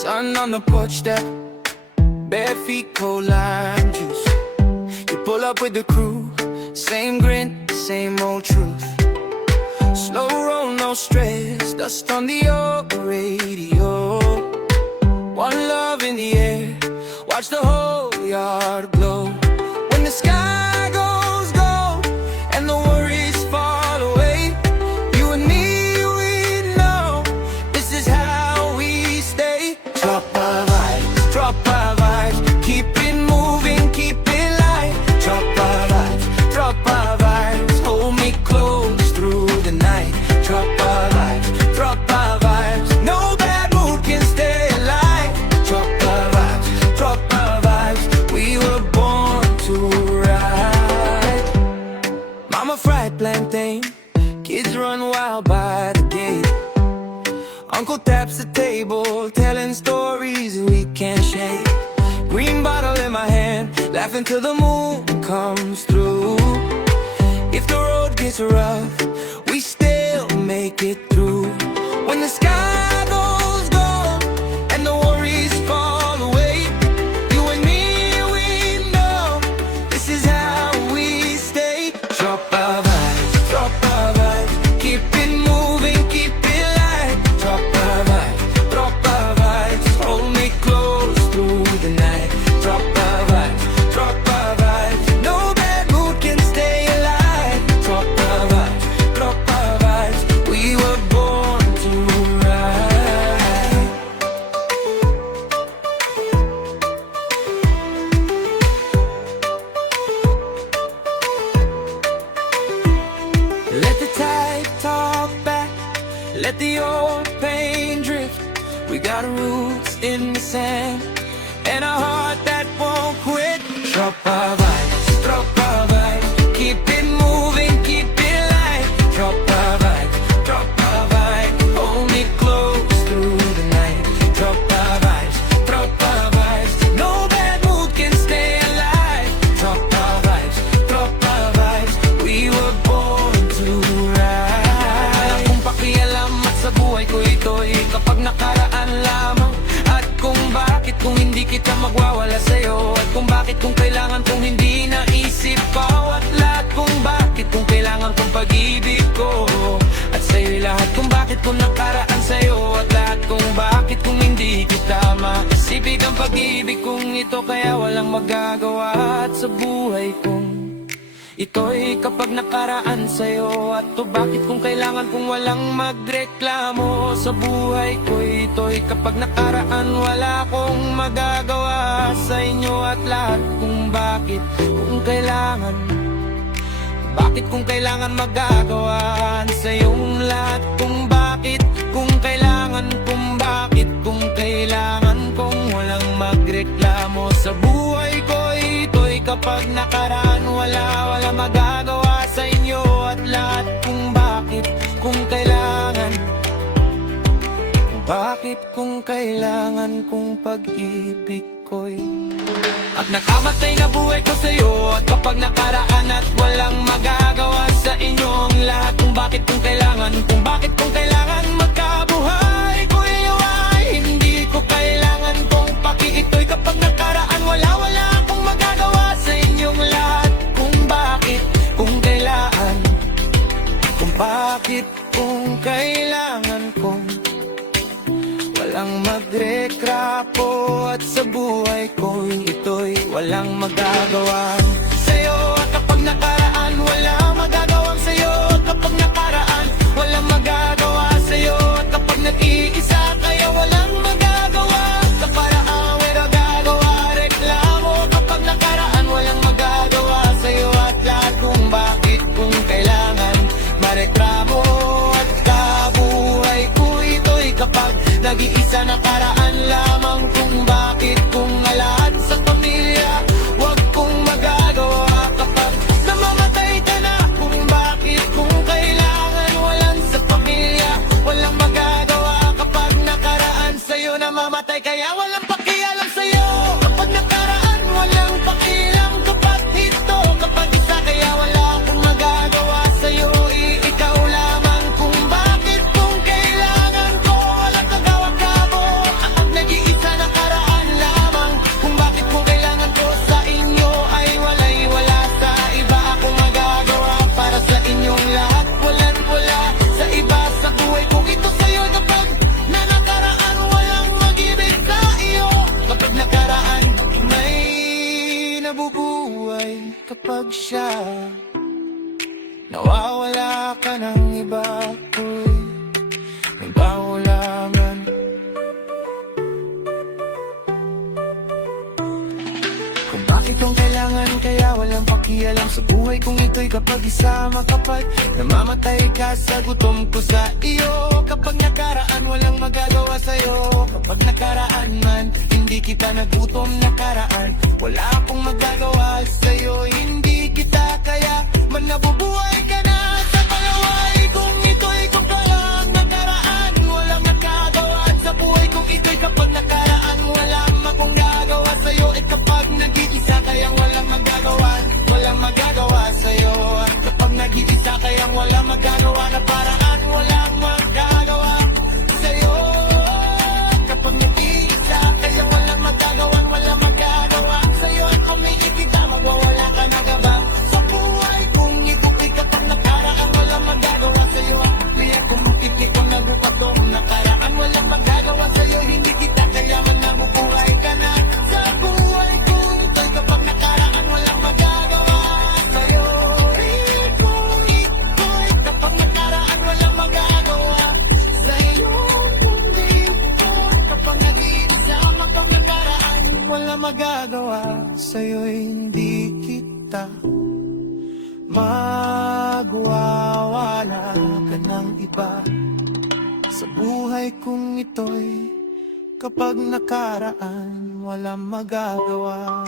Sun on the porch step, bare feet, cold lime juice. You pull up with the crew, same grin, same old truth. Slow roll, no stress, dust on the old radio. One love in the air, watch the whole yard glow. When the sky goes gold and the worries fall away, you and me, we know this is how we stay. Drop our vibes, drop our vibes, keep it moving, keep it light. Drop our vibes, drop our vibes, hold me close through the night. Drop our vibes, drop our vibes, no bad mood can stay alive. Drop our vibes, drop our vibes, we were born to ride. Mama fried plantain, kids run wild by the gate. Uncle taps the table, telling stories we can't shake. Green bottle in my hand, laughing till the moon comes through. If the road gets rough, we still make it through. When the sky goes gold and the worries fall away, you and me, we know this is how we stay. Drop our vibes, drop our vibes, keep it moving, keep it light. Drop our vibes, drop our vibes, hold me close through the night. Drop our vibes, drop our vibes, no bad mood can stay alive. Drop our vibes, drop our vibes, we were born to ride. Let the tide talk back, let the old pain drift. We got roots in the sand and a heart that won't quit. Drop our vibes, drop our vibes, keep it moving, keep it light. Drop our vibes, drop our vibes, hold me close through the night. Drop our vibes, drop our vibes, no bad mood can stay alive. Drop our vibes, drop our vibes, we were born to ride. Wala akong pakialam at sa buhay ko ito'y kapag nakaraan lamang. At kung bakit kung hindi kita magwawala sa'yo, at kung bakit kung kailangan kong hindi naisip ko, at lahat kung bakit kung kailangan kong pag-ibig ko, at sa'yo'y lahat kung bakit kung nakaraan sa'yo, at lahat kung bakit kung hindi kita makasipig ang pag-ibig kong ito, kaya walang magagawa at sa buhay kong ito'y kapag nakaraan sa'yo. At to bakit kung kailangan kung walang magreklamo sa buhay ko, ito'y kapag nakaraan wala akong magagawa sa inyo. At lahat kung bakit kung kailangan, bakit kung kailangan magagawa sa iyong lahat kung bakit kung kailangan, kung bakit kung kailangan kung walang magreklamo sa buhay ko, ito'y kapag nakaraan wala magagawa sa inyo. At lahat kung bakit kung kailangan, bakit kung kailangan kung pag-ibig ko'y at nakamatay na buhay ko sa'yo. At kapag nakaraan at walang magagawa sa inyong lahat kung bakit kung kailangan, kung bakit kung kailangan magkabuhay ko ay hindi ko kailangan kung paki. Ito'y kapag nakaraan wala akong magagawa sa inyong lahat kung bakit kung kailangan, kung bakit kung kailangan kung walang magrekrapo. At sa buhay ko ito'y walang magagawa sa'yo. At kapag nakaraan wala magagawang sa'yo. At kapag nakaraan walang magagawa sa'yo. At kapag nag-iisa kaya walang magagawa kaparaan, wala gagawa reklamo. Kapag nakaraan walang magagawa sa'yo. At lahat kung bakit kung kailangan mareklamo. At kabuhay ko ito'y kapag nag-iisa na paraan lamang kung bakit kung lahat sa pamilya wag kong magagawa. Kapag namamatay ka na kung bakit kung kailangan walang sa pamilya walang magagawa. Kapag nakaraan sa'yo namamatay kaya walang pakialam sa'yo. Kapag nakaraan walang pakialam kapag siya nawawala ka ng iba ko'y nagbawalangan. Kung bakit kong kailangan kaya walang pakialam sa buhay kung ito'y kapag isama kapag namamatay ka sa gutom ko sa iyo. Kapag nakaraan walang magagawa sa'yo. Kapag nakaraan man hindi kita nagutom nakaraan, wala akong magagawa sa'yo. Hindi kita kaya man nabubuhay ka na sa palaway. Kung ito'y kapag nakaraan walang magagawa sa buhay kung ito'y kapag nakaraan walang akong gagawa sa'yo. Eh kapag nag-iisa kayang walang magagawa sa'yo. Kapag nag-iisa kayang walang magagawa na paraan walang magagawa sa'yo. Kapag nag-iisa kayang walang magagawa sa'yo. At kung may ikita magwawala ka na gaba sa buhay kung ito'y kapag nakaraan walang magagawa sa'yo. Kaya kung makikita ko nagupatong nakaraan walang magagawa sa'yo. Hindi kita kaya man nabubuhay ka na sa buhay kung ito'y kapag nakaraan walang magagawa sa'yo. Kung ito'y kapag nakaraan walang magagawa sa'yo. Kung ito'y kapag nag-iisa kapag nakaraan walang magagawa sa'yo. Hindi kita magwawala ka ng iba sa buhay kung ito'y kapag nakaraan walang magagawa